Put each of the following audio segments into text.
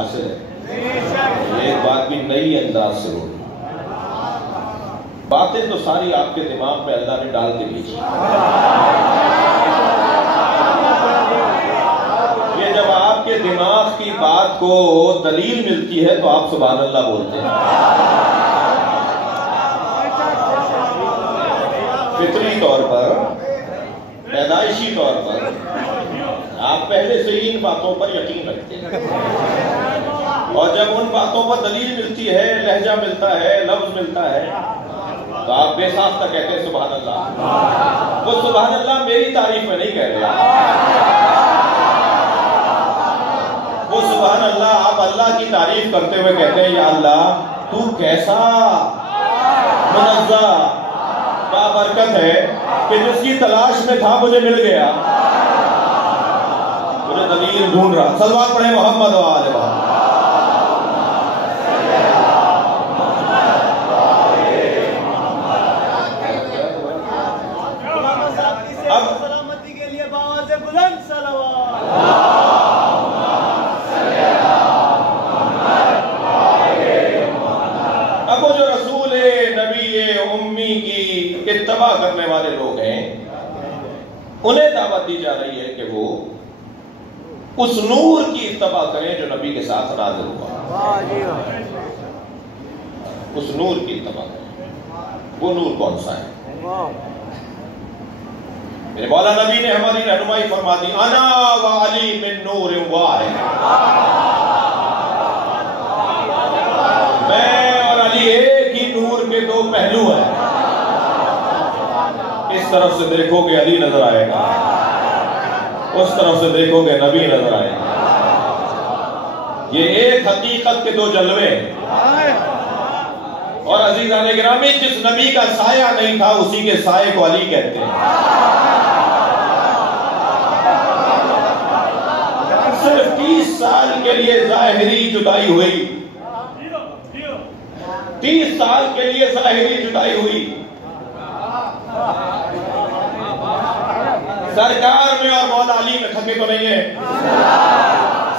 हासिल है। एक बात भी नई अंदाज से होगी। बातें तो सारी आपके दिमाग में अल्लाह ने डाल के भेजी। ये जब आपके दिमाग की बात को दलील मिलती है तो आप सुभान अल्लाह बोलते हैं। फितरी तौर पर, पैदाइशी तौर पर आप पहले से ही इन बातों पर यकीन रखते हैं, और जब उन बातों पर दलील मिलती है, लहजा मिलता है, लफ्ज मिलता है, तो आप बेसाख्ता कहते हैं सुभान अल्लाह। वो सुभान अल्लाह मेरी तारीफ में नहीं कह रहे, वो सुभान अल्लाह आप अल्लाह की तारीफ करते हुए कहते हैं, या अल्लाह तू कैसा मुनज़्ज़ा बाबरकत है कि जिसकी तलाश में था मुझे मिल गया, मुझे दलील ढूंढ रहा। सलवात पढ़े मोहम्मद व आले मोहम्मद। अब सलामती के लिए बावाज़े बुलंद सलावत। अब वो जो रसूल नबी उम्मी की इत्तबा करने वाले लोग हैं, उन्हें दावत दी जा रही है कि वो उस नूर की इत्तबा करें जो नबी के साथ नाज़िल हुआ। उस नूर की इत्तबा करें। वो नूर कौन सा है? मेरे मौला नबी ने हमारी रहनुमाई फरमा दी, अना व अली मिन नूर वाहिद। मैं और अली एक ही नूर के दो पहलू हैं। इस तरफ से देखोगे अली नजर आएगा, उस तरफ से देखोगे नबी नजर आएगा। ये एक हकीकत के दो जलवे। और अजीज़ान गिरामी, जिस नबी का साया नहीं था उसी के साये को अली कहते हैं। सिर्फ 30 साल के लिए ज़ाहिरी जुदाई हुई, 30 साल के लिए ज़ाहिरी जुदाई हुई। सरकार में और मौला अली में थके तो नहीं है।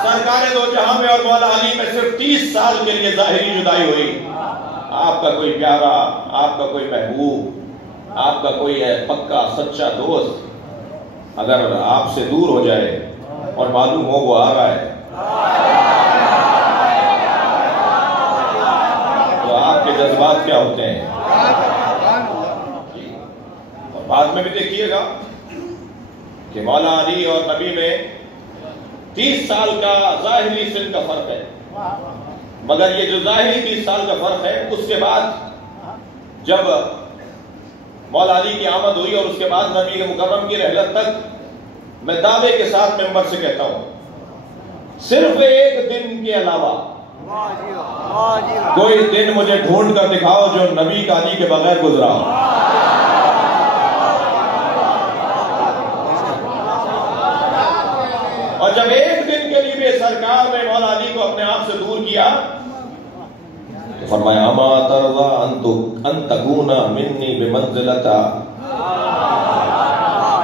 सरकार दो जहां में और मौला अली में सिर्फ 30 साल के लिए ज़ाहिरी जुदाई हुई। आपका कोई प्यारा, आपका कोई महबूब, आपका कोई पक्का सच्चा दोस्त अगर आपसे दूर हो जाए और मालूम हो वो आ रहा है, तो आपके जज्बात क्या होते हैं? और बाद में भी देखिएगा कि मौला अली और नबी में 30 साल का ज़ाहिरी सिन का फर्क है, मगर ये जो ज़ाहिरी 30 साल का फर्क है, उसके बाद जब मौला अली की आमद हुई और उसके बाद नबी के मुकर्रम की रहलत तक, मैं दावे के साथ मेंबर से कहता हूं, सिर्फ एक दिन के अलावा कोई दिन मुझे ढूंढ कर दिखाओ जो नबी का अली के बगैर गुजरा हो। और जब एक दिन के लिए भी सरकार ने मौला अली को अपने आप से दूर किया तो फरमाया, अमा तरज़ा अन तकूना मिन्नी बिमंज़िलता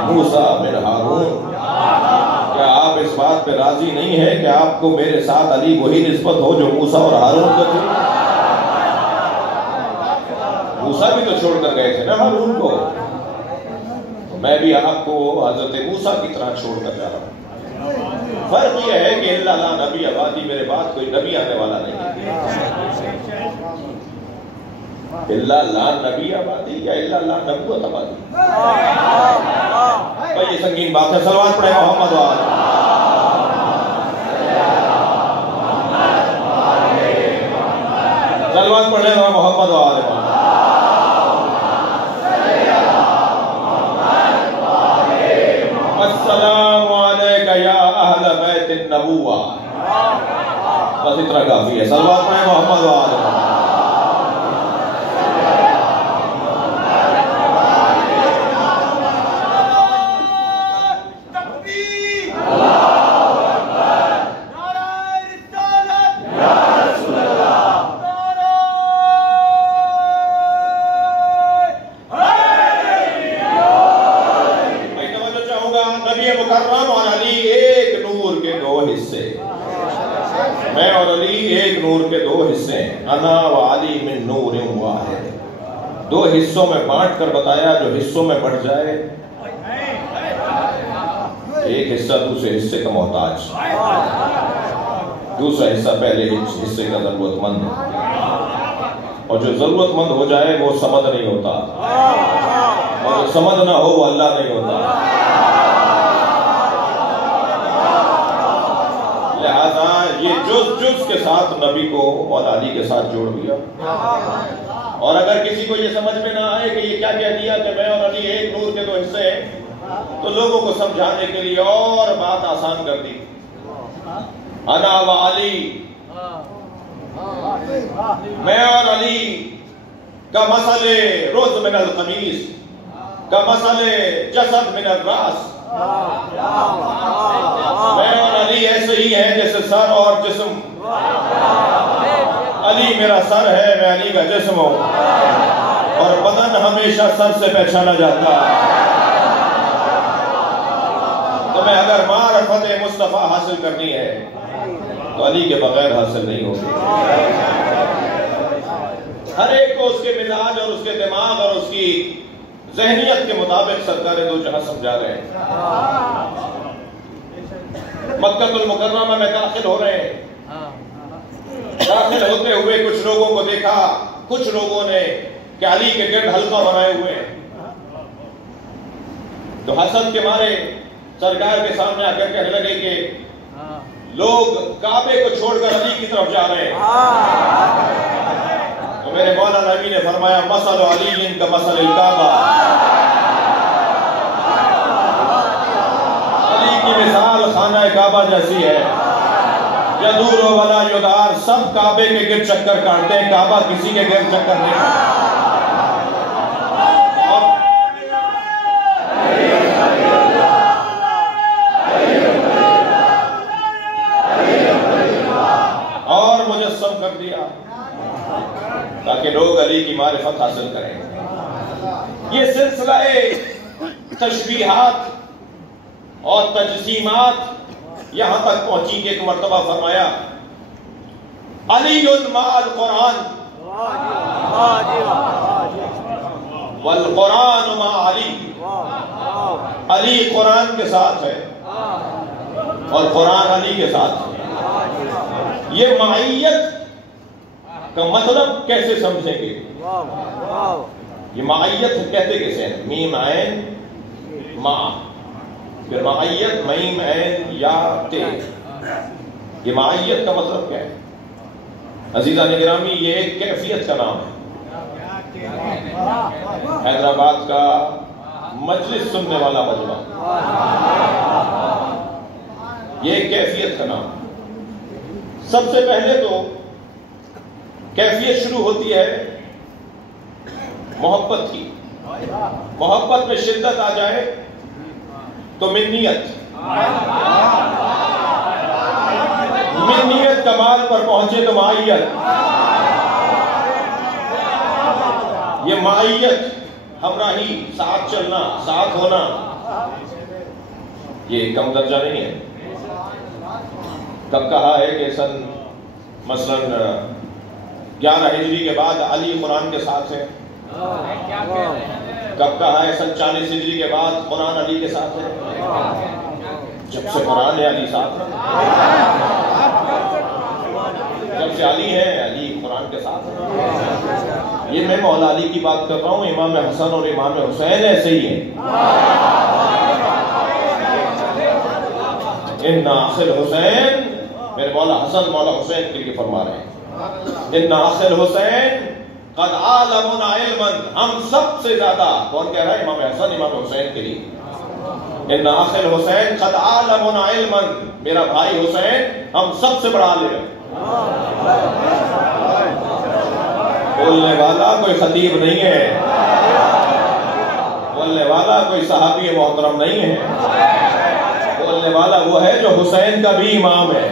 मूसा मिन हारून। क्या आप इस बात पे राजी नहीं है कि आपको मेरे साथ अली वही निस्बत हो जो मूसा और हारून को थी? मूसा भी तो छोड़कर गए थे ना हारून को, तो मैं भी आपको हजरत मूसा की तरह छोड़कर जा रहा हूं। फर्क यह है कि इल्ला ला नबी आबादी, मेरे बाद कोई नबी आने वाला नहीं है। इल्ला ला नबी आबादी या इल्ला ला नबूवत आबादी? भाई ये संगीन बात है। सलवात पढ़े मोहम्मद व आले। सलवात पढ़ लेना मोहम्मद व आले। अस्सलामु अलैका या अहल बैत नबुव्वा। बस इतना काफी है। सलवात पढ़े मोहम्मद व आले। मैं और और अली एक नूर के दो हिस्से हैं, अना व अली मिन नूर वाहिद। दो हिस्सों में बांट कर बताया, जो हिस्सों में बढ़ जाए एक हिस्सा दूसरे हिस्से का मोहताज, दूसरा हिस्सा पहले हिस्से का जरूरतमंद है, और जो जरूरतमंद हो जाए वो समद नहीं होता, और जो समद ना हो वो अल्लाह नहीं होता। लिहाजा ये जुज के साथ नबी को और अली के साथ जोड़ दिया। और अगर किसी को ये समझ में ना आए कि ये क्या कह दिया कि मैं और अली एक नूर के दो हिस्से हैं, तो लोगों को समझाने के लिए और बात आसान कर दी। अना व अली, मैं और अली का मसले रोज मिनल कमीज का मसले जसद मिनल रास। मैं और अली ऐसे ही हैं जैसे सर और जिस्म। अली मेरा सर है, मैं अली का जिस्म हूं, और बदन हमेशा सर से पहचाना जाता है। तो मैं अगर मारफत मुस्तफा हासिल करनी है तो अली के बगैर हासिल नहीं होगी। हर एक को उसके मिजाज और उसके दिमाग और उसकी ज़हनियत के मुताबिक सरकार दो जहां समझा रहे हैं। मक्कातुल मुकर्रमा में दाखिल हो रहे हैं। दाखिल होते हुए कुछ लोगों को देखा, कुछ लोगों ने कि अली के गिर्द हल्का बनाए हुए हैं, तो हसद के मारे सरकार के सामने आकर कहने लगे कि लोग काबे को छोड़कर अली की तरफ जा रहे हैं। तो मेरे मौला नबी ने फरमाया, मसल अली इनका मसल काबा। अली की मिसाल खाना काबा जैसी है। यदूर वला युदार, सब काबे के गिर्द चक्कर काटते हैं, काबा किसी के गिर्द चक्कर नहीं काटता। कर दिया ताकि लोग अली की मारिफत हासिल करें। ये सिलसिला तशबीहात और तजसीमात यहां तक पहुंची कि एक मर्तबा फरमाया, अलीयुन माल कुरान वल कुरान मा अली। अली कुरान के साथ है और कुरान अली के साथ है। ये माइयत का मतलब कैसे समझेंगे? ये माइयत कहते कैसे हैं? मीम ऐन मा, फिर माइयत मीम ऐन या ते। ये माइयत का मतलब क्या है? अजीज़ान गिरामी, ये एक कैफियत का नाम है। हैदराबाद का मजलिस सुनने वाला मजमा, ये एक कैफियत का नाम। सबसे पहले तो कैफियत शुरू होती है मोहब्बत की। मोहब्बत में शिद्दत आ जाए तो मिन्नियत, मिन्नियत कमाल पर पहुंचे तो माइयत। ये माइयत, हमराही, साथ चलना, साथ होना, ये कम दर्जा नहीं है। कब कहा है कि सन मसलन 11 हिजरी के बाद अली कुरान के साथ है? कब कहा है सन 40 हिजरी के बाद कुरान अली के साथ है? जब से कुरान है अली साथ है, जब से अली है अली कुरान के साथ है। ये मैं मौला अली की बात कर रहा हूँ। इमाम हसन और इमाम हुसैन ऐसे ही है। इन्ना आखिर हुसैन, मेरे मौला हसन मौला हुसैन के लिए फरमा रहे हैं, इन्ना आखिर हुसैन कद आलमुना इल्मन, हम सबसे ज्यादा, कौन कह रहा है? इमाम हसन इमाम हुसैन के लिए। इन्ना आखिर हुसैन कद आलमुना इल्मन, मेरा भाई हुसैन हम सबसे बड़ा आलिम है। बोलने वाला कोई खतीब नहीं है, बोलने वाला कोई सहाबी मोहतरम नहीं है, बोलने वाला वो है जो हुसैन का भी इमाम है।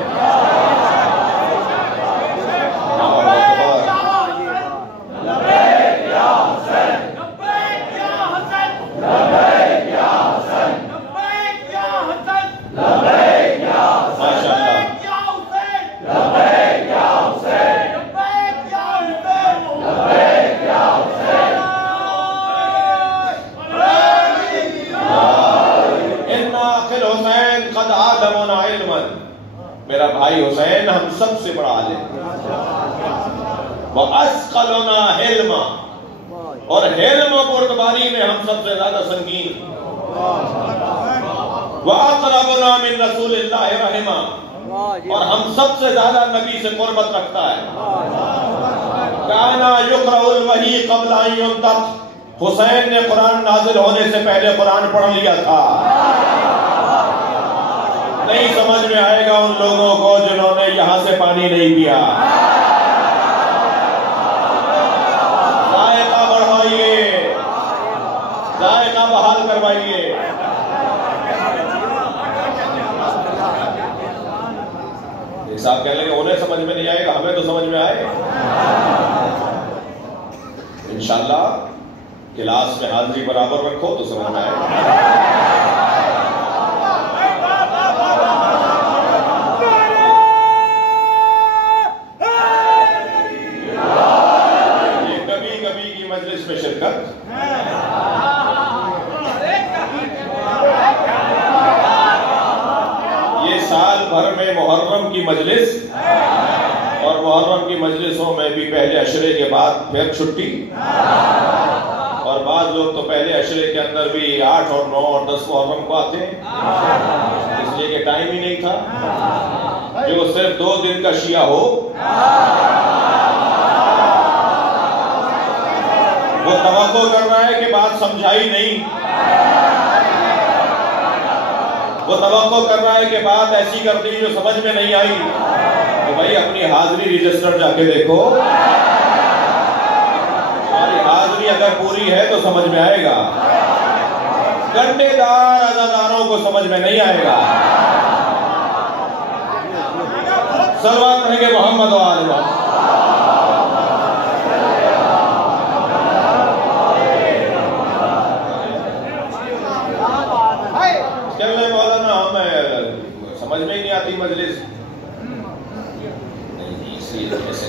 सबसे बड़ा आलिम, वह अस्क़लुना हिल्मा, और हिल्म और बुर्दबारी में हम सबसे ज्यादा संगीन, वह अक़रबुना मिन रसूलिल्लाहि रहमा, और हम सबसे ज्यादा नबी से कुर्बत रखता है। काना युक़रउल वही क़ब्ल अन युनतक़, हुसैन ने कुरान नाजिल होने से पहले कुरान पढ़ लिया था। नहीं समझ में आएगा उन लोगों को जिन्होंने यहां से पानी नहीं पिया। जायका बढ़ाइए, जायका बहाल करवाइए। एक साहब कहने लगे उन्हें समझ में नहीं आएगा, हमें तो समझ में आए। इंशाल्लाह क्लास में हाजिरी बराबर रखो तो समझ में आएगा। मजलिस में शिरकत ये साल भर में मुहर्रम की मजलिस, और मुहर्रम की मजलिसों में भी पहले अशरे के बाद फिर छुट्टी, और बाद लोग तो पहले अशरे के अंदर भी 8 और 9 और 10 मुहर्रम को आते हैं, इसलिए कि टाइम ही नहीं था। जो सिर्फ 2 दिन का शिया हो वो तवक्को कर रहा है कि बात समझाई नहीं, वो तवक्को कर रहा है कि बात ऐसी कर दी जो समझ में नहीं आई। तो भाई अपनी हाजिरी रजिस्टर जाके देखो, हमारी हाजिरी अगर पूरी है तो समझ में आएगा, घंटेदार अज़ादारों को समझ में नहीं आएगा। सलवात पढ़ेंगे मोहम्मद व आले मोहम्मद। समझ में ही नहीं आती मजलिस, नहीं इसी ऐसे।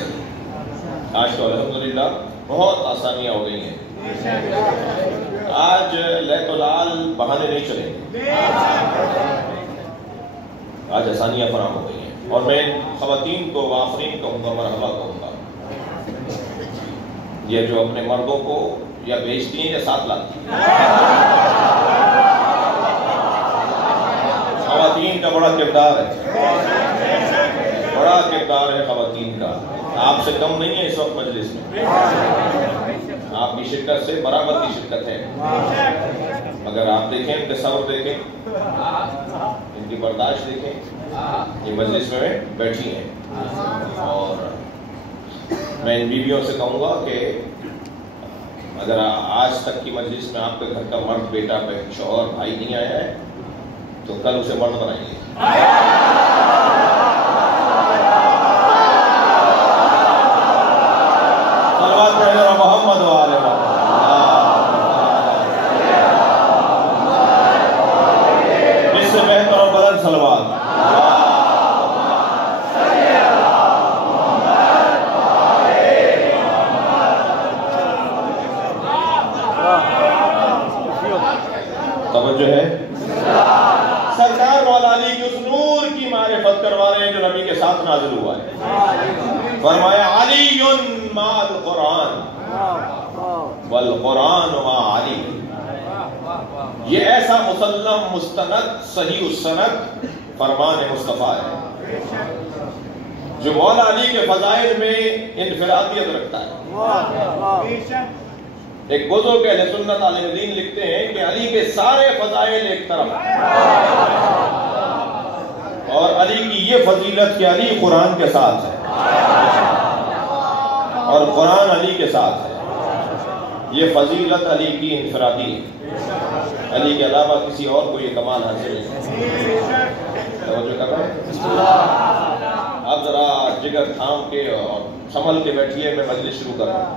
आज तो अल्हम्दुलिल्लाह बहुत आसानियां हो गई हैं। आज लैतुलाल बहाने नहीं चलेंगे, आज आसानियां फराम हो गई हैं। और मैं ख़वातीन को वाफ़रीन कहूँगा, मरहबा कहूँगा, ये जो अपने मर्दों को या बेचती हैं या साथ लाती हैं। ख़वातीन का बड़ा किरदार है, बड़ा किरदार है ख़वातीन का। आपसे कम नहीं है इस वक्त मजलिस में, आपकी शिरकत से बराबर की शिरकत है। अगर आप देखें, इनके सब्र देखें, इनकी बर्दाश्त देखें, ये मजलिस में बैठी हैं। और मैं इन बीवियों से कहूँगा कि अगर आज तक की मजलिस में आपके घर का मर्द, बेटा, बहन, शौहर, भाई नहीं आया है तो कल उसे मर्द बनाइए। सलवात पढ़ेगा मोहम्मद व आले मोहम्मद। इससे बेहतर और बुलंद सलवात। तवज्जो है, सरकार मौला अली की उस नूर की मारिफत करवा रहे हैं जो नबी के साथ नाज़िल हुआ है। फरमाया अलीयुन माल कुरान वल कुरान मा अली। ये ऐसा मुसल्लम मुस्तनद सही सनद फरमान मुस्तफा है जो मौला अली के फजाइल में इनफरादियत रखता है। एक बुजुर्ग अहले सुन्नत आलिम दीन लिखते हैं कि अली के सारे फजाइल एक तरफ और अली की ये फजीलत कि अली कुरान के साथ है और कुरान अली के साथ है। ये फजीलत अली की इनफरादी है, अली के अलावा किसी और को ये कमाल हासिल नहीं। तवज्जो कर रहे हैं? अब जरा जिगर थाम के और संभल के बैठिए, मैं मजलिस शुरू कर रहा हूँ।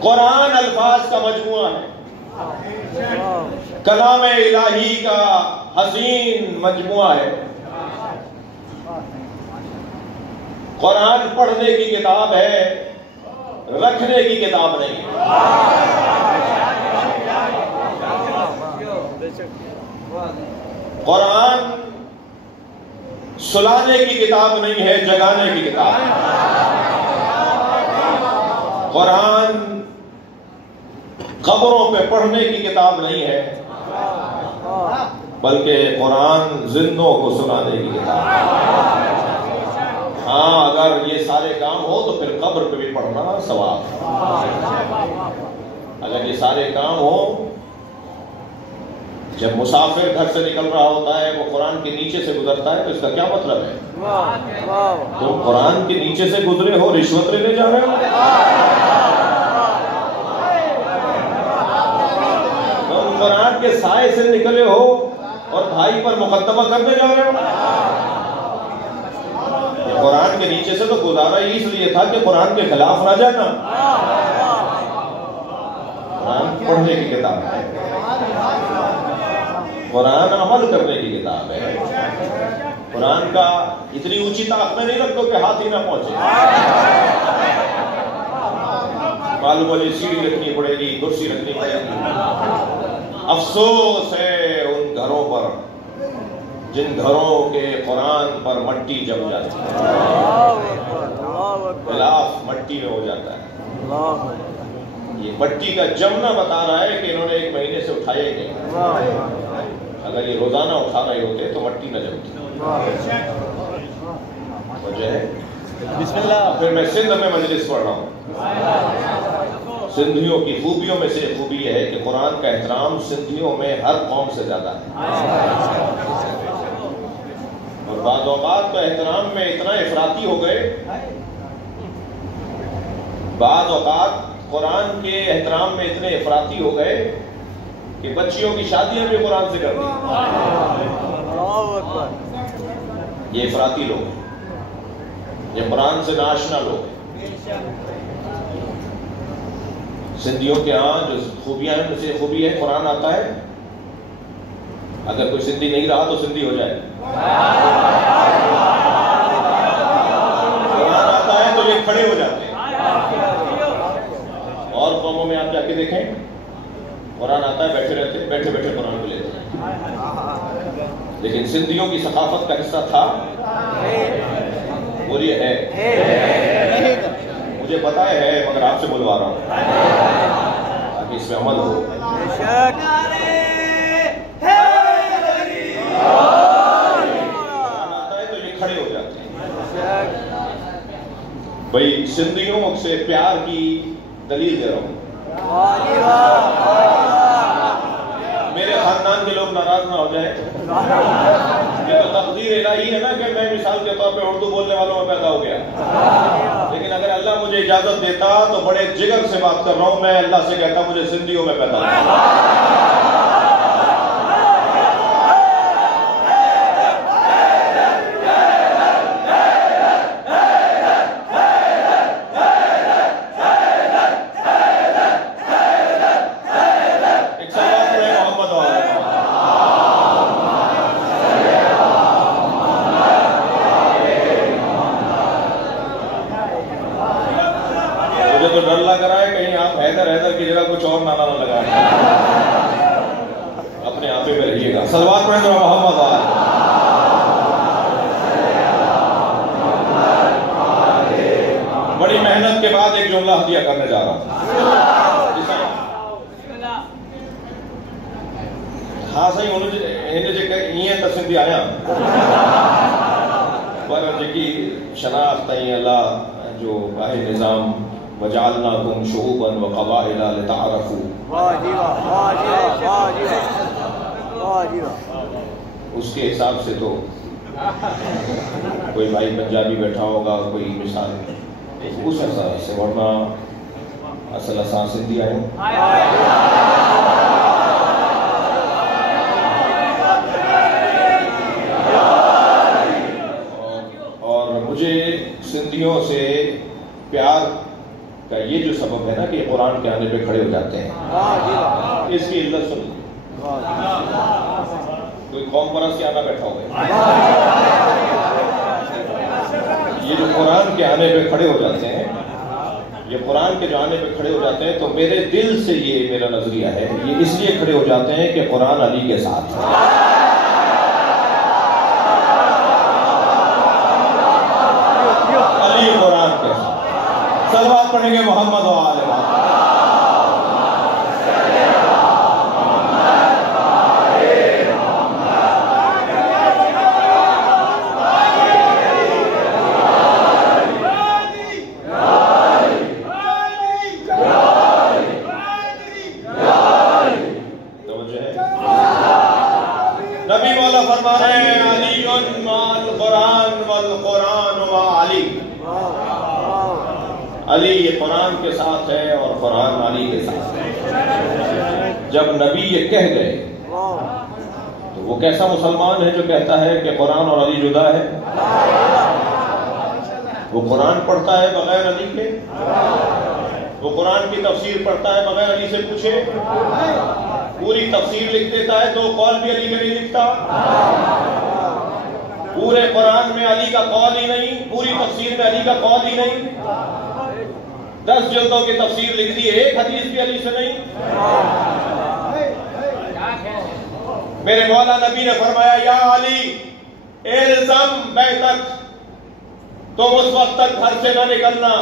कुरान अल्फाज का मजमुआ है, कलाम इलाही का हसीन मजमुआ है। कुरान पढ़ने की किताब है, रखने की किताब नहीं है। कुरान सुलाने की किताब नहीं है, जगाने की किताब है। कुरान कब्रों पे पढ़ने की किताब नहीं है, बल्कि कुरान जिंदों को सुनाने की किताब है। हाँ, अगर ये सारे काम हो तो फिर कब्र पे भी पढ़ना सवाब। अगर ये सारे काम हो, जब मुसाफिर घर से निकल रहा होता है वो कुरान के नीचे से गुजरता है, तो इसका क्या मतलब है? तुम कुरान के नीचे से गुजरे हो, रिश्वत लेने जा रहे हो? तुम कुरान के साए से निकले हो और भाई पर मुकदमा करने जा रहे हो? कुरान के नीचे से तो गुजारा ही इसलिए था कि कुरान के खिलाफ ना जाना। कुरान पढ़ने की किताब है, कुरान अमल करने की किताब है। कुरान का इतनी ऊंची ताक में नहीं रख दो कि हाथ ही ना पहुंचे। मालूम वाली सीढ़ी रखनी पड़ेगी, कुर्सी रखनी पड़ेगी। अफसोस है उन घरों पर जिन घरों के कुरान पर मट्टी जम जाती है, खिलाफ मट्टी में हो जाता है। ये मट्टी का जमना बता रहा है कि इन्होंने 1 महीने से उठाए नहीं। अगर ये रोजाना उठा रहे होते तो मट्टी न जमती। वजह है, फिर मैं सिंध में मजलिस पढ़ रहा हूँ। सिंधियों की खूबियों में से खूबी यह है कि कुरान का एहतराम सिंधियों में हर कौम से ज्यादा है। और बाद औक़ात तो एहतराम में इतना इफराती हो गए, बाद औक़ात कुरान के एहतराम में इतने इफराती हो गए कि बच्चियों की शादियां भी कुरान से कर दी। ये इफराती लोग, ये कुरान से नाशना लोग। सिंधियों के यहाँ जो खूबियां हैं, उनसे खूबी है कुरान आता है। अगर कोई सिंधी नहीं रहा तो सिंधी हो जाए। कुरान आता है तो ये खड़े हो जाते हैं। और कौमों में आप जाके देखें, कुरान आता है, बैठे रहते हैं, बैठे बैठे कुरान को लेते हैं। लेकिन सिंधियों की सकाफत का हिस्सा था, बोलिए है। मुझे पता है, मगर आपसे बुलवा रहा हूं ताकि इसमें अमल हो। आता है तो ये खड़े हो जाते हैं। भाई सिंधियों से प्यार की दलील दे रहा हूं। मेरे खानदान के लोग नाराज ना हो जाए। ये तो तकदीर इलाही है ना कि मैं मिसाल के तौर पे उर्दू बोलने वालों में पैदा हो गया। लेकिन अगर अल्लाह मुझे इजाजत देता तो बड़े जिगर से बात कर रहा हूं, मैं अल्लाह से कहता मुझे सिंधियों में पैदा हो। तो डर लग रहा है कहीं आप हैदर की जगह कुछ और नारा ना लगाए। अपने आप में रहिएगा। सलवात पढ़े तो मोहम्मद बड़ी मेहनत के बाद एक जुमला हदिया करने जा रहा हूं। हाँ सही हिन तो सिंधी आया पर जेकी शनाख्त अल्लाह जो आहे निज़ाम वजालनाकुम शुऊबन व क़बाइला लिताअरफू, उसके हिसाब से तो कोई भाई पंजाबी बैठा होगा, कोई मिसाल उस हिसाब से, वरना असल असां सिंधी आहियूं। और मुझे सिंधियों से प्यार का ये जो सबब है ना कि कुरान के आने पे खड़े हो जाते हैं, इसकी इल्लत सुन। कोई कौम परस्त यहाँ ना बैठा होगा। ये जो कुरान के आने पे खड़े हो जाते हैं, ये कुरान के जो आने पे खड़े हो जाते हैं, तो मेरे दिल से ये मेरा नजरिया है, ये इसलिए खड़े हो जाते हैं कि कुरान अली के साथ है। अली कुरान के साथ। सलवात पढ़ेंगे मोहम्मद व आले मोहम्मद। नबी मौला फरमा रहे हैं अलीयुन माल कुरान वल कुरान व अली। अली ये कुरान के साथ है और कुरान अली के साथ है। जब नबी ये कह गए तो वो कैसा मुसलमान है जो कहता है कि कुरान और अली जुदा है? वो कुरान पढ़ता है बगैर अली के, वो कुरान की तफसीर पढ़ता है बगैर अली से पूछे, पूरी तफसीर लिख देता है, 2 कौल भी अली के नहीं लिखता, पूरे कुरान में अली का कौल ही नहीं, पूरी तफसीर में अली का कौल ही नहीं, 10 जिल्दों की तफसीर लिख दी, 1 हदीस भी अली से नहीं। मेरे मौला नबी ने फरमाया या अली इल्ज़म बैतक, तुम उस वक्त तक घर से न निकलना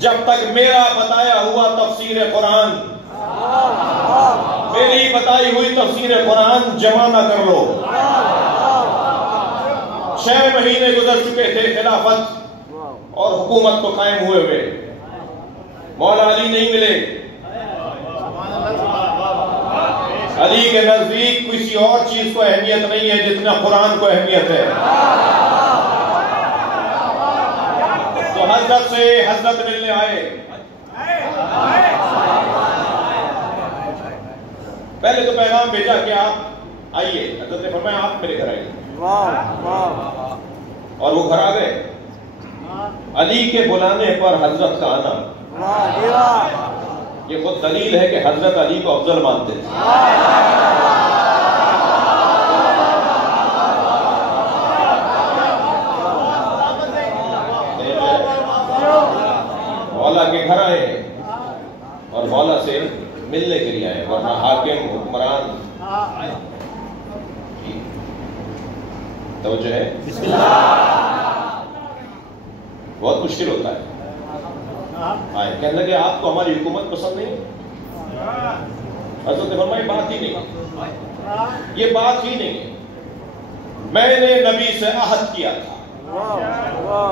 जब तक मेरा बताया हुआ तफसीर कुरान, मेरी बताई हुई तफसीर कुरान जमा न कर लो। 6 महीने गुजर चुके थे खिलाफत और हुकूमत को कायम हुए हुए, मौला अली नहीं मिले। अली के नजदीक किसी और चीज को अहमियत नहीं है जितना कुरान को अहमियत है। तो हजरत से हजरत मिलने आए। पहले तो पैगाम भेजा कि आप आइए, हजरत ने फरमाया आप मेरे घर आइए, और वो घर आ गए। अली के बुलाने पर हजरत का आना ये खुद दलील है कि हजरत अली को अफजल मानते थे। मौला के घर आए और मौला से मिलने के लिए आए, वरना हाकिम हुक्मरान तो जो है बहुत मुश्किल होता है। आए कहने लगे आपको हमारी हुकूमत पसंद नहीं? हज़रत ने फरमाया बात ही नहीं, ये बात ही नहीं। मैंने नबी से अहद किया था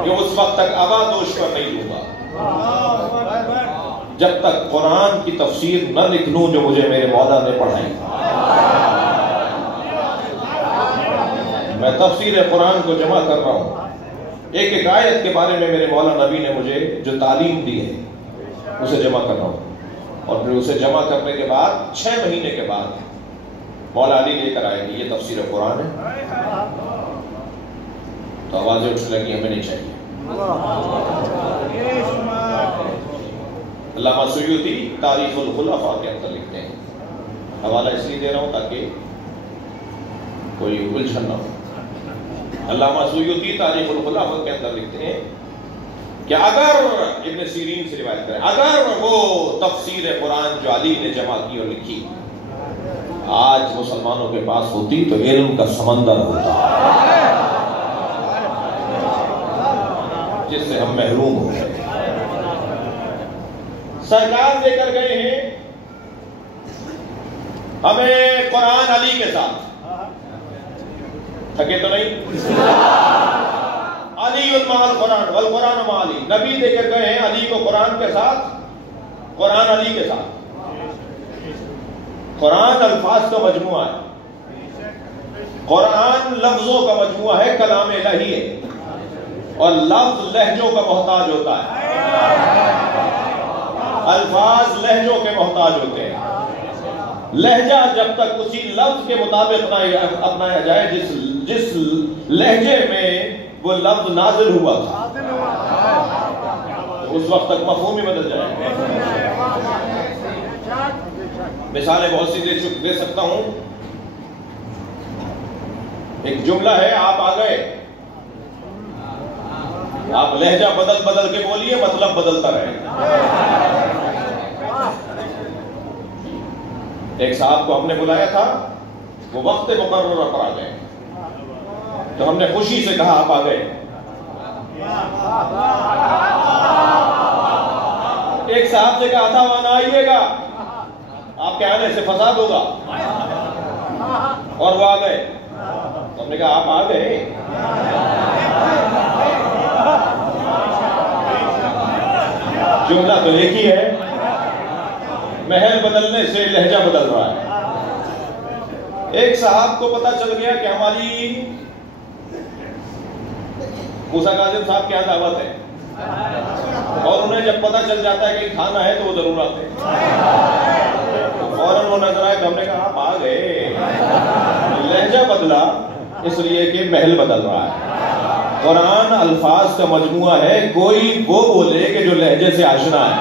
कि उस वक्त तक आबादोश पर नहीं दूंगा जब तक कुरान की तफसीर न लिख लूं जो मुझे मेरे मौला ने पढ़ाई। मैं तफसीर कुरान को जमा कर रहा हूं। एक एक आयत के बारे में मेरे मौला नबी ने मुझे जो तालीम दी है उसे जमा कर रहा हूं, और फिर उसे जमा करने के बाद 6 महीने के बाद मौला अली लेकर आएंगे ये तफसीर कुरान है। तो आवाजें उठने लगी हमें नहीं चाहिए। अल्लामा सुयूती तारीखुल खुलफा के अंदर लिखते हैं, हवाला इसलिए दे रहा हूं ताकि कोई उलझन ना हो। अल्लामा सुयूती तारीखुल खुलफा के अंदर लिखते हैं कि अगर इब्न सीरीन से रिवायत करें, अगर वो तफसीर कुरान जो अली ने जमा की और लिखी आज मुसलमानों के पास होती तो इल्म का समंदर होता जिससे हम महरूम हो गए। सरकार लेकर गए हैं हमें कुरान अली के साथ, थके तो नहीं? अली उल कुरान वल कुरान माली, नबी लेकर गए हैं अली को कुरान के साथ, कुरान अली के साथ। कुरान अल्फाज का मजमुआ है, कुरान लफ्जों का मजमुआ है, कलाम इलाही है, और लफ्ज लहजों का मोहताज होता है। अल्फाज लहजों के मोहताज होते हैं। लहजा जब तक उसी लफ्ज के मुताबिक अपनाया जाए जिस लहजे में वो लफ्ज नाजिल हुआ था, तो उस वक्त तक मफहूम ही बदल जाएगा। मिसालें बहुत सी दे सकता हूं। एक जुमला है, आप आ गए, आप लहजा बदल बदल के बोलिए, मतलब बदलता रहे। एक साहब को हमने बुलाया था, वो वक्त मुकर्रर पर आ गए, तो हमने खुशी से कहा आप आ गए। एक साहब से कहा था वहां ना आइएगा, आपके आने से फसाद होगा, और वो आ गए। तो हमने कहा आप आ गए। जुमला तो एक ही है, महल बदलने से लहजा बदल रहा है। एक साहब को पता चल गया कि हमारी मूसा काजिम साहब के यहाँ दावत है, और उन्हें जब पता चल जाता है कि खाना है तो वो जरूर आते हैं। तो फौरन वो नजर आए, तो हमने कहा आप आ गए। लहजा बदला इसलिए कि महल बदल रहा है। कुरान अल्फाज का मजमुआ है, कोई वो बोले कि जो लहजे से आशना है।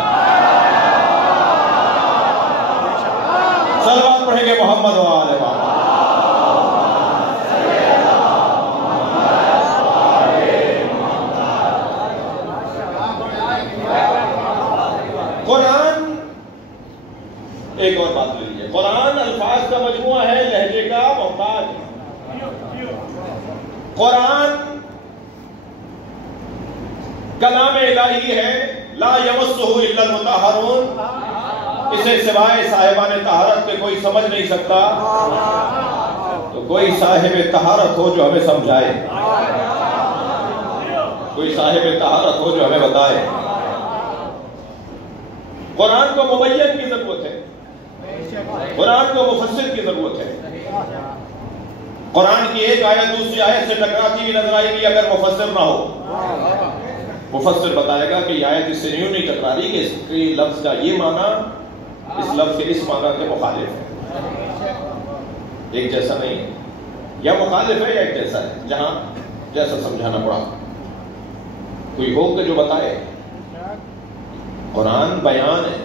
सलवात पढ़ेंगे मोहम्मद वाले बाबा। कुरान, एक और बात लीजिए, कुरान अल्फाज का मजमुआ है, लहजे का मोहताज। कुरान कलाम इलाही है, ला यमस्सुहु इल्लल मुतahharun, इसे सिवाय साहिबान तहारत के कोई समझ नहीं सकता। तो कोई साहिब तहारत हो जो हमें समझाए, कोई साहिब तहारत हो जो हमें बताए। कुरान को मुबय्यन की जरूरत है, कुरान को मुफस्सिर की जरूरत है। कुरान की एक आयत दूसरी आयत से टकराती हुई नजर आएगी अगर मुफस्सिर ना हो। मुफस्सिर बताएगा कि आयत इससे यूं नहीं टकरा रही कि इसके लफ्ज का ये माना इस लफ्ज के इस माना के मुखालिफ है, एक जैसा नहीं है, या मुखालिफ है या एक जैसा है, जहां जैसा समझाना पड़ा। कोई हो कि जो बताए। कुरान बयान है,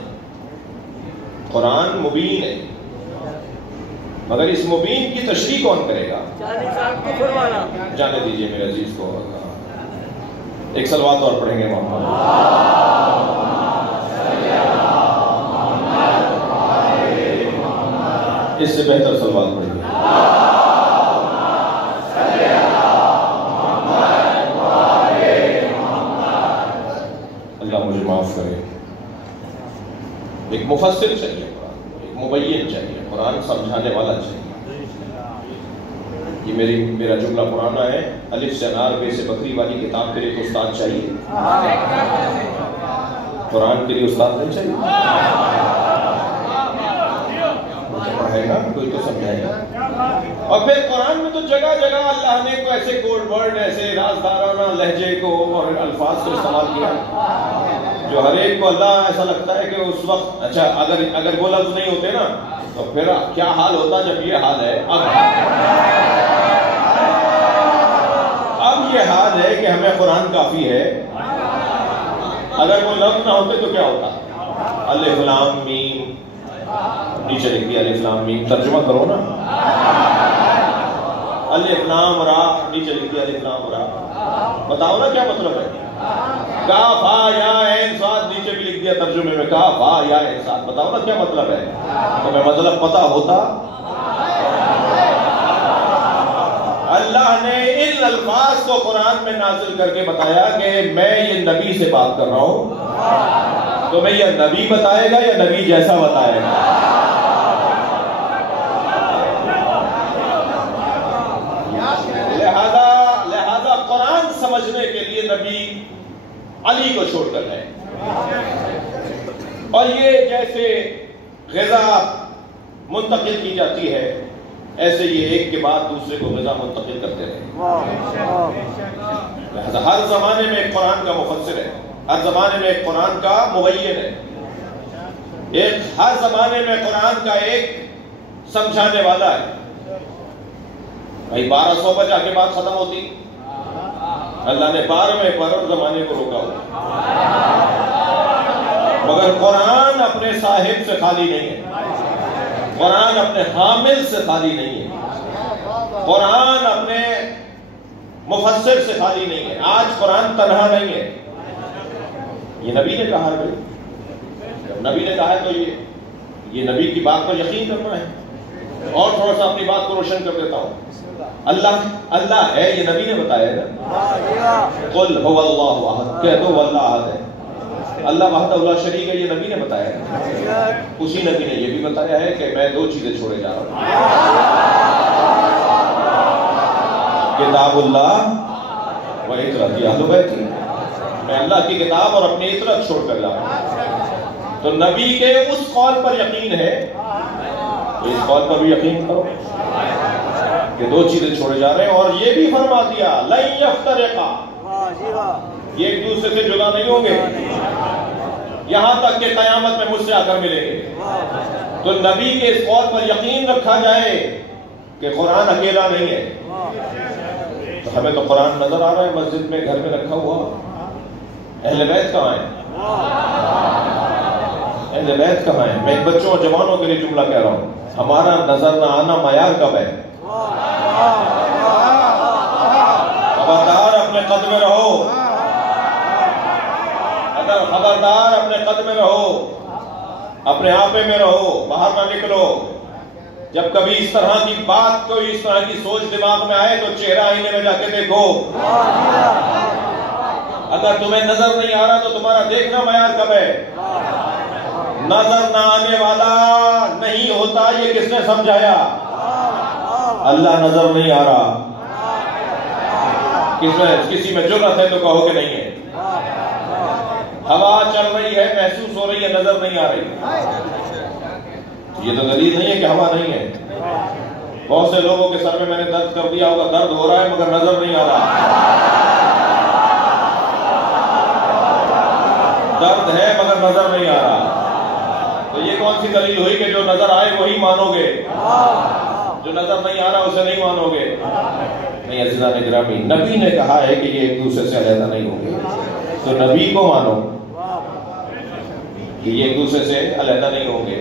कुरान मुबीन है, मगर इस मुबीन की तशरीह कौन करेगा? जाने दीजिए मेरे अजीज को। एक सलवात और पढ़ेंगे मोहम्मद। इससे बेहतर सलवात पढ़ेंगे। अल्लाह मुझे माफ करे। एक मुफस्सिर चाहिए कुरान, एक मुबय्यिन चाहिए, कुरान समझाने वाला चाहिए। ये मेरा जुमला पुराना है, अलिफ से अनार बे से बकरी वाली किताब के लिए तो उस्ताद चाहिए, कुरान के लिए उस्ताद नहीं चाहिए। पढ़ेगा कोई तो समझाएगा। और फिर कुरान में तो जगह जगह अल्लाह ने को ऐसे कोड वर्ड, ऐसे राजदाराना लहजे को और अल्फाज को इस्तेमाल किया जो हर एक को अल्लाह ऐसा लगता है कि उस वक्त, अच्छा अगर वो लफ्ज नहीं होते ना तो फिर क्या हाल होता जब ये हाल है। अब ये हाल है कि हमें कुरान काफी है, अगर वो लफ्ज ना होते तो क्या होता? अलिफ लाम मीम, नीचे लिख दिया अलिफ लाम मीम, तर्जुमा करो ना। अलिफ लाम रा, नीचे लिख दिया अलिफ लाम रा, बताओ ना क्या मतलब है? काफ हा या ऐन साद, नीचे भी लिख दिया तर्जुमे में काफ हा या ऐन साद, बताओ ना क्या मतलब है? तुम्हें मतलब पता होता? अल्लाह ने इन अल्फाज को कुरान में नाजिल करके बताया कि मैं ये नबी से बात कर रहा हूं, तो मैं ये नबी बताएगा या नबी जैसा बताएगा? लिहाजा कुरान समझने के लिए नबी अली को छोड़कर है। और ये जैसे ग़िज़ा मुंतकिल की जाती है, ऐसे ये एक के बाद दूसरे को ग़िज़ा मुंतकिल करते रहे। हर जमाने में एक कुरान का मुफस्सिर है, हर जमाने में एक कुरान का मुबय्यिन है, एक हर जमाने में कुरान का एक समझाने वाला है। भाई 1200 पर जाके बात खत्म होती, अल्लाह ने 12वें पर जमाने को रोका हुआ। मगर कुरान अपने साहिब से खाली नहीं है, कुरान अपने हामिल से खाली नहीं है, कुरान अपने मुफस्सिर से खाली नहीं है। आज कुरान तन्हा नहीं है, ये नबी ने कहा है भाई। जब नबी ने कहा है तो ये नबी की बात पर यकीन करना है। और थोड़ा सा अपनी बात को रोशन कर देता हूँ। अल्लाह है, ये नबी ने बताया है ना। कुल हुवल्लाहु अहद, कह दो अल्लाह अहद है। अल्लाह वहदहु ला शरीक है, ये नबी ने बताया है। उसी नबी ने ये भी बताया है कि मैं 2 चीजें छोड़े जा रहा हूँ, किताबुल्लाह व इतरती अहले बैती। मैं अल्लाह की किताब और अपनी इतरत छोड़कर जा रहा हूँ। तो नबी के उस कौल पर यकीन है तो इस कौल पर भी यकीन करो कि 2 चीजें छोड़े जा रहे हैं। और ये भी फरमा दिया लन यफ्तरिका, ये एक दूसरे से जुदा नहीं होंगे यहां तक कि कयामत में मुझसे आकर मिलेंगे। तो नबी के इस कौल पर यकीन रखा जाए कि कुरान अकेला नहीं है। तो हमें तो कुरान नजर आ रहा है मस्जिद में, घर में रखा हुआ। अहले बैत कहाँ है? अहले बैत कहाँ है? मैं बच्चों और जवानों के लिए जुमला कह रहा हूँ, हमारा नजर न आना मयार कब है? खबरदार अपने कद में रहो, अगर खबरदार अपने कद में रहो, अपने आपे में रहो, बाहर ना निकलो। जब कभी इस तरह की बात, कोई इस तरह की सोच दिमाग में आए तो चेहरा आईने में जाके देखो। अगर तुम्हें नजर नहीं आ रहा तो तुम्हारा देखना मयार कब है? नजर ना आने वाला नहीं होता, ये किसने समझाया? अल्लाह नजर नहीं आ रहा। किसी में जुर्रत है तो कहो कि नहीं है। हवा चल रही है, महसूस हो रही है, नजर नहीं आ रही। ये तो दलील नहीं है कि हवा नहीं है। बहुत से लोगों के सर में मैंने दर्द कर दिया होगा, दर्द हो रहा है मगर नजर नहीं आ रहा। दर्द है मगर नजर नहीं आ रहा। तो ये कौन सी दलील हुई कि जो नजर आए वही मानोगे, जो नजर नहीं आ रहा उसे नहीं मानोगे? नहीं अज़ीज़ान गिरामी, नबी ने कहा है कि ये एक दूसरे से अलग नहीं होंगे, तो नबी को मानो कि ये एक दूसरे से अलग नहीं होंगे।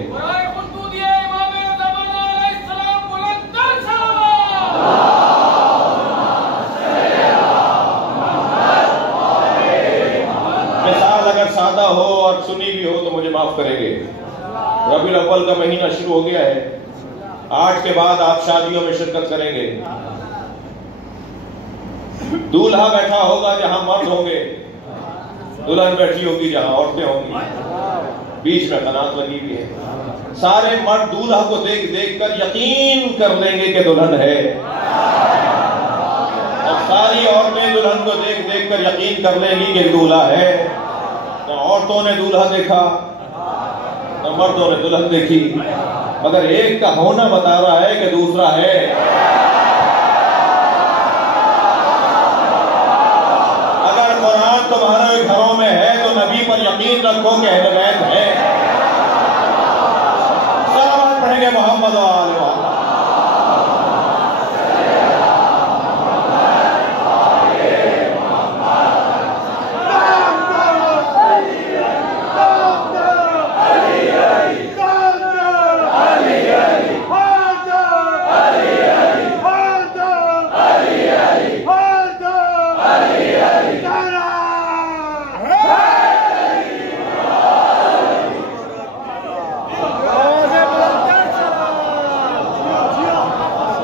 मिसाल अगर सादा हो और सुनी भी हो तो मुझे माफ करेंगे। रबीउल अव्वल का महीना शुरू हो गया है, 8 के बाद आप शादियों में शिरकत करेंगे। दूल्हा बैठा होगा जहां मर्द होंगे, दुल्हन बैठी होगी जहां औरतें होंगी, बीच में कनात लगी हुई है। सारे मर्द दूल्हा को देख देख कर यकीन कर लेंगे कि दुल्हन है, और सारी औरतें दुल्हन को देख देख कर यकीन कर लेंगी कि दूल्हा है। न औरतों ने दूल्हा देखा, न मर्दों ने दुल्हन देखी, मगर एक का होना बता रहा है कि दूसरा है। अगर कुरान तुम्हारे घरों में है तो नबी पर यकीन रखो कि अहले बैत है। सलावत पढ़ेंगे मोहम्मद व आले मोहम्मद।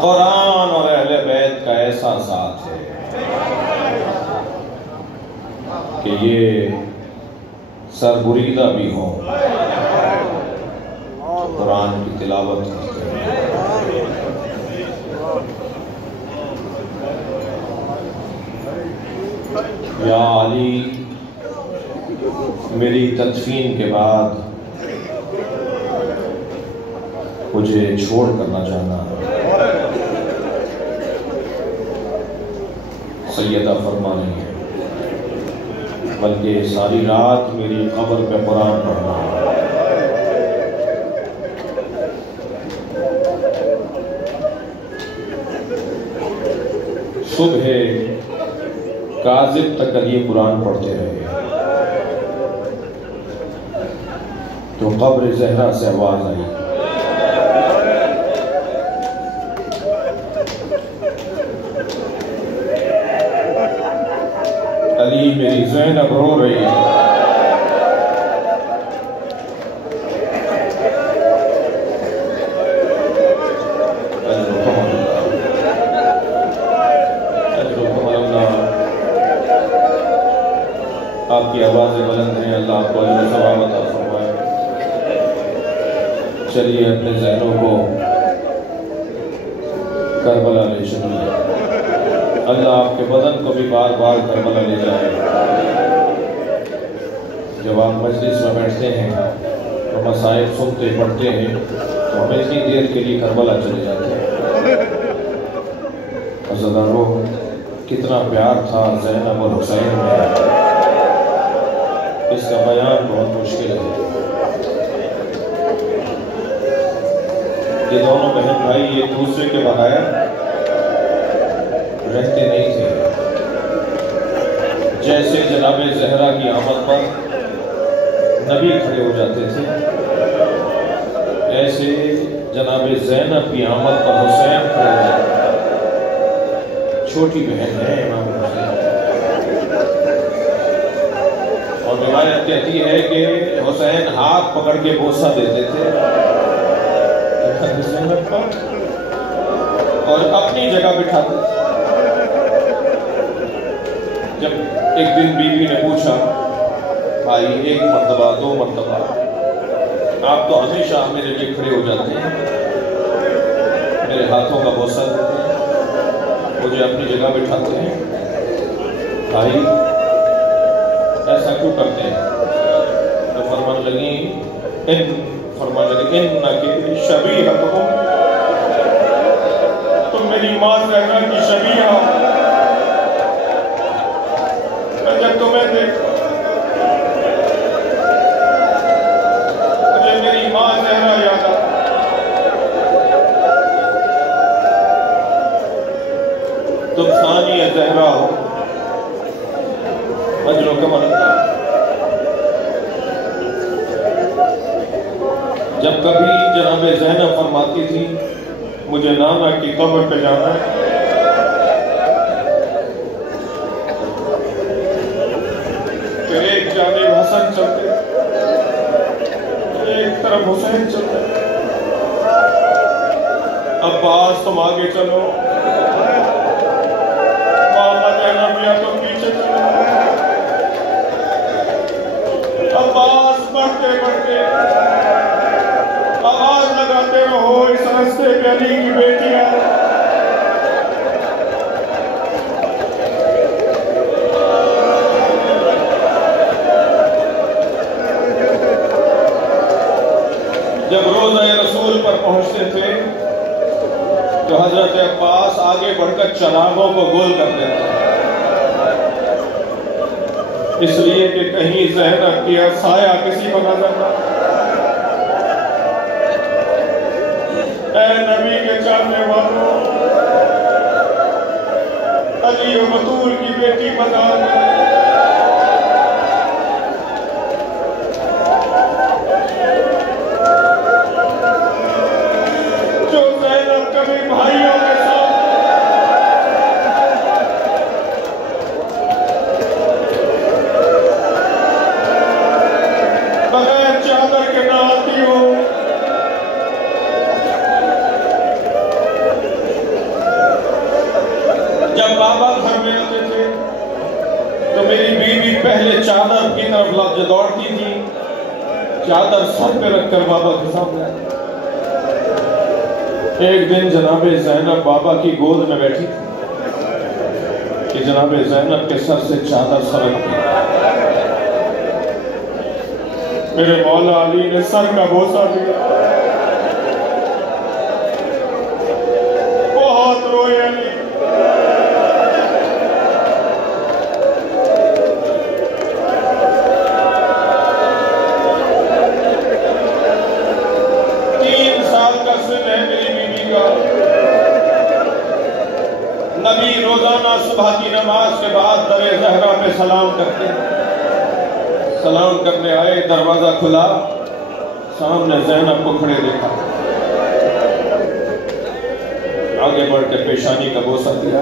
कुरान और अहले बैत का ऐसा साथ है कि ये सरबुरीदा भी हो, कुरान की तिलावत करते हैं। या अली, मेरी तदफीन के बाद मुझे छोड़ कर न जाना। सैयदा फरमानी है, बल्कि सारी रात मेरी कब्र पे कुरान पढ़ना। सुबह काजिब तक ये कुरान पढ़ते रहे तो कब्र ज़हरा से आवाज आई, अली मेरी ज़ैनब रो रही है। आपकी आवाज़ें बुलंद हैं, अल्लाह आपको अजर सवाब अता फरमाए। चलिए अपने ज़हनों को करबला ले चलिए। अल्लाह आपके बदन को भी बार बार करबला ले जाए। जब आप मजलिस में बैठते हैं तो मसाइल सुनते पढ़ते हैं तो हम इतनी देर के लिए करबला चले जाते हैं। अज़दारों, कितना प्यार था ज़ैनब और हुसैन में, इसका बयान बहुत मुश्किल है। ये दोनों बहन भाई एक दूसरे के बगैर रहते नहीं थे। जैसे जनाब ज़हरा की आमद पर नबी खड़े हो जाते थे, ऐसे जनाब ज़ैनब की आमद पर हुसैन खड़े हो जाते थे। छोटी बहन है इमाम हुसैन। और रिवायत कहती है कि हुसैन हाथ पकड़ के बोसा देते थे और अपनी जगह बिठाते थे। जब एक दिन बीवी ने पूछा, भाई एक मर्तबा दो मर्तबा आप तो हमेशा मेरे लिए खड़े हो जाते हैं, मेरे हाथों का बोसा देते हैं, मुझे अपनी जगह बिठाते हैं, भाई ऐसा क्यों करते हैं? तो फरमान लगी इन ना के शबीहा तुम मेरी माँ ज़हरा की शबीहा। जब तुम्हें देखो मुझे मेरी माँ ज़हरा याद आती। तुम सानिया ज़हरा हो, अजरो कमल। जब कभी जनाब ज़ैनब फरमाती थी मुझे नाना की कब्र पे जाना है, तो एक जानिब हसन चलते, एक तरफ हुसैन चलते। अब्बास तुम आगे चलो, मामा ज़ैनब या तुम पीछे चलो। अब्बास बढ़ते बढ़ते आवाज लगाते रहो, इस रास्ते पे अली की बेटियां। जब रोज़ा रसूल पर पहुंचते थे तो हजरत अब्बास आगे बढ़कर चरागों को गोल कर देते, इसलिए कि कहीं ज़हरा किया साया किसी को नजर न। ऐ नबी के चाहने वालों, अली और बतूल की बेटी बता दो। जो ज़ैनब कभी भाइयों के साथ बगैर चादर के ना आती हो, जब बाबा घर में आते थे तो मेरी बीवी पहले चादर की तरफ लफ्ज दौड़ती थी, चादर सर पे रखकर बाबा के सामने। एक दिन जनाब ज़ैनब बाबा की गोद में बैठी थी कि जनाब ज़ैनब के सर से चादर सरक गई। मेरे मौला अली ने सर का बोसा दिया, बहुत रोए अली। नबी रोजाना सुबह की नमाज के बाद दरे ज़हरा पे सलाम करते, सलाम करने आए, दरवाजा खुला, सामने ज़ैनब को खड़े देखा, आगे बढ़ के पेशानी का बोसा दिया,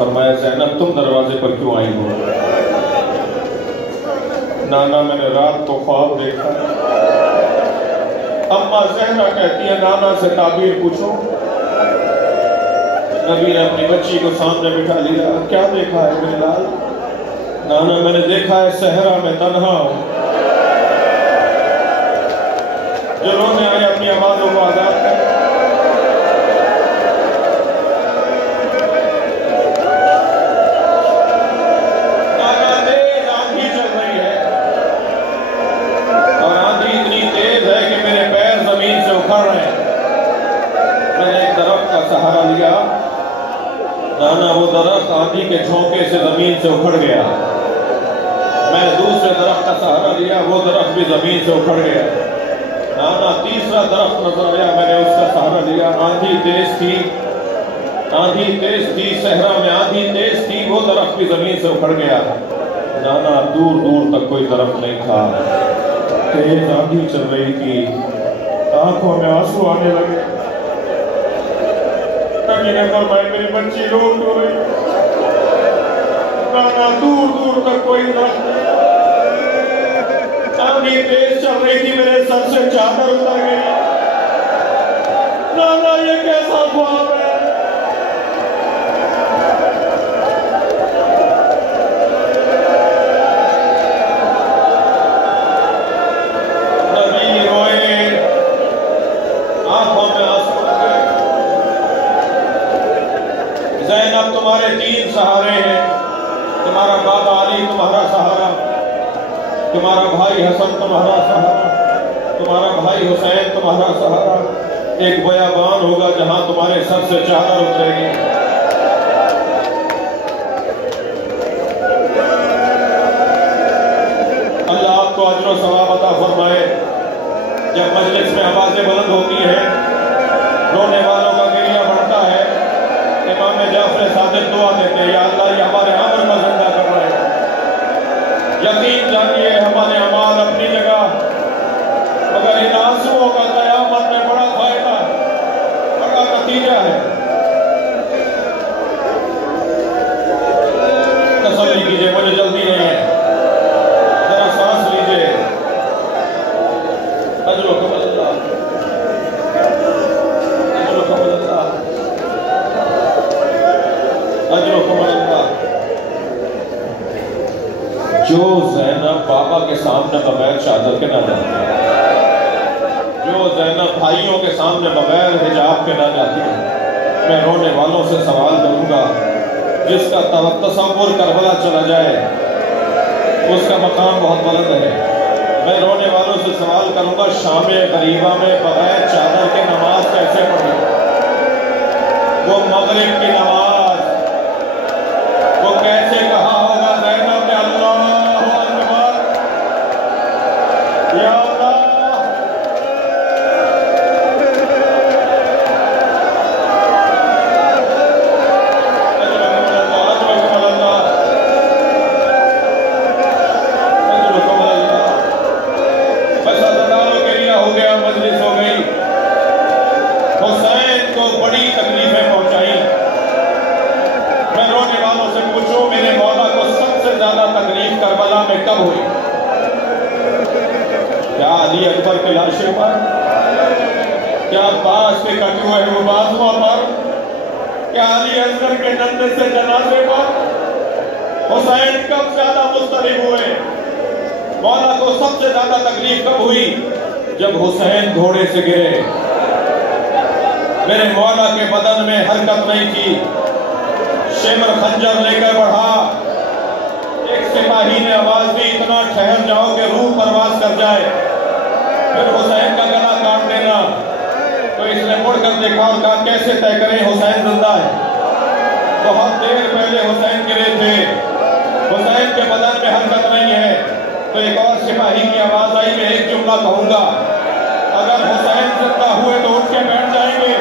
फरमाया ज़ैनब तुम दरवाजे पर क्यों आई हो? नाना मैंने रात को ख्वाब देखा। अम्मा ज़हरा कहती है नाना से ताबीर पूछो। नबी ने अपनी बच्ची को सामने बिठा लिया। क्या देखा है मेरे लाल? नाना मैंने देखा है सहरा में तन्हा हूं। जो रोने आए अपनी आवाजों को आजाद कर। नाना तेज आंधी चल रही है और आंधी इतनी तेज है कि मेरे पैर जमीन से उखड़ रहे हैं। मैंने एक दरख्त का सहारा लिया। नाना वो दरख्त आंधी के झोंके से जमीन से उखड़ गया। मैंने दूसरे दरख्त का सहारा लिया, वो दरख्त भी जमीन से उखड़ गया। नाना तीसरा दरख्त नजर आया, मैंने उसका सहारा लिया। आंधी तेज थी, आंधी तेज थी, सहरा में आंधी तेज थी, वो दरख्त भी जमीन से उखड़ गया। नाना दूर दूर तक कोई दरख्त नहीं था। तेज आंधी चल रही थी, आंखों में आंसू आने लगे। नबी ने फरमाया मेरी बच्ची रो क्यों रही? नाना दूर दूर तक कोई दरख्त नहीं। आंधी तेज चल रही थी, मेरे सर से चादर उतर गई। नाना ये कैसा ख्वाब है? नबी रोए, आंखों में आंसू आ गए। ज़ैनब तुम्हारे 3 सहारे हैं। तुम्हारा बाबा अली तुम्हारा सहारा, तुम्हारा भाई हसन तुम्हारा सहारा, तुम्हारा भाई हुसैन तुम्हारा सहारा। एक बयाबान होगा जहां तुम्हारे सर से चादर उतरेगी। अल्लाह आपको अजर व सवाब अता फरमाए। जब मजलिस में आवाजें बुलंद होती हैं, रोने वालों का गिरिया बढ़ता है, इमाम जाफर सादिक दुआ देते हैं या अल्लाह ये हमारे अमल को जिंदा कर रहे हैं। यकीन जानिए हमारे अमाल अपनी जगह, मगर इन आंसुओं का क़यामत में बड़ा फायदा, बड़ा नतीजा है। तसल्ली कीजिए, मुझे जल्दी नहीं है, जरा सांस लीजिए। अजर व कमल अल्लाह, अजर व कमल अल्लाह, अजर व कमल अल्लाह। जो ज़ैनब बाबा के सामने बगैर चादर के ना जाती है, जो ज़ैनब भाइयों के सामने बगैर हिजाब के ना जाती है, मैं रोने वालों से सवाल करूंगा। जिसका तसव्वुर करबला चला जाए उसका मकाम बहुत बुलंद है। मैं रोने वालों से सवाल करूंगा शामे गरीबा में बगैर चादर के नमाज कैसे पढ़े? वो मगरिब की नमाज वो कैसे कहा होगा ज़ैनब ने अल्लाहु अकबर या अल्लाह। अकबर के लाशे पर, क्या अब्बास के कटे हुए मुबाजुआ पर, क्या अली असगर के नंदे से जनाजे पर? हुसैन कब ज्यादा मुस्तरिब हुए? मौला को सबसे ज्यादा तकलीफ कब हुई? जब हुसैन घोड़े से गिरे। मेरे मौला के बदन में हरकत नहीं थी, शिमर खंजर लेकर बढ़ा। एक सिपाही ने आवाज दी, इतना ठहर जाओ कि रूह परवास कर जाए, फिर हुसैन का गला काट देना। तो इसने मुड़कर देखा और कहा कैसे तय करें हुसैन जिंदा है? बहुत देर पहले हुसैन गिरे थे, हुसैन के बदन में हरकत नहीं है। तो एक और सिपाही की आवाज आई, मैं एक जुमला कहूंगा, अगर हुसैन जिंदा हुए तो उठ के बैठ जाएंगे,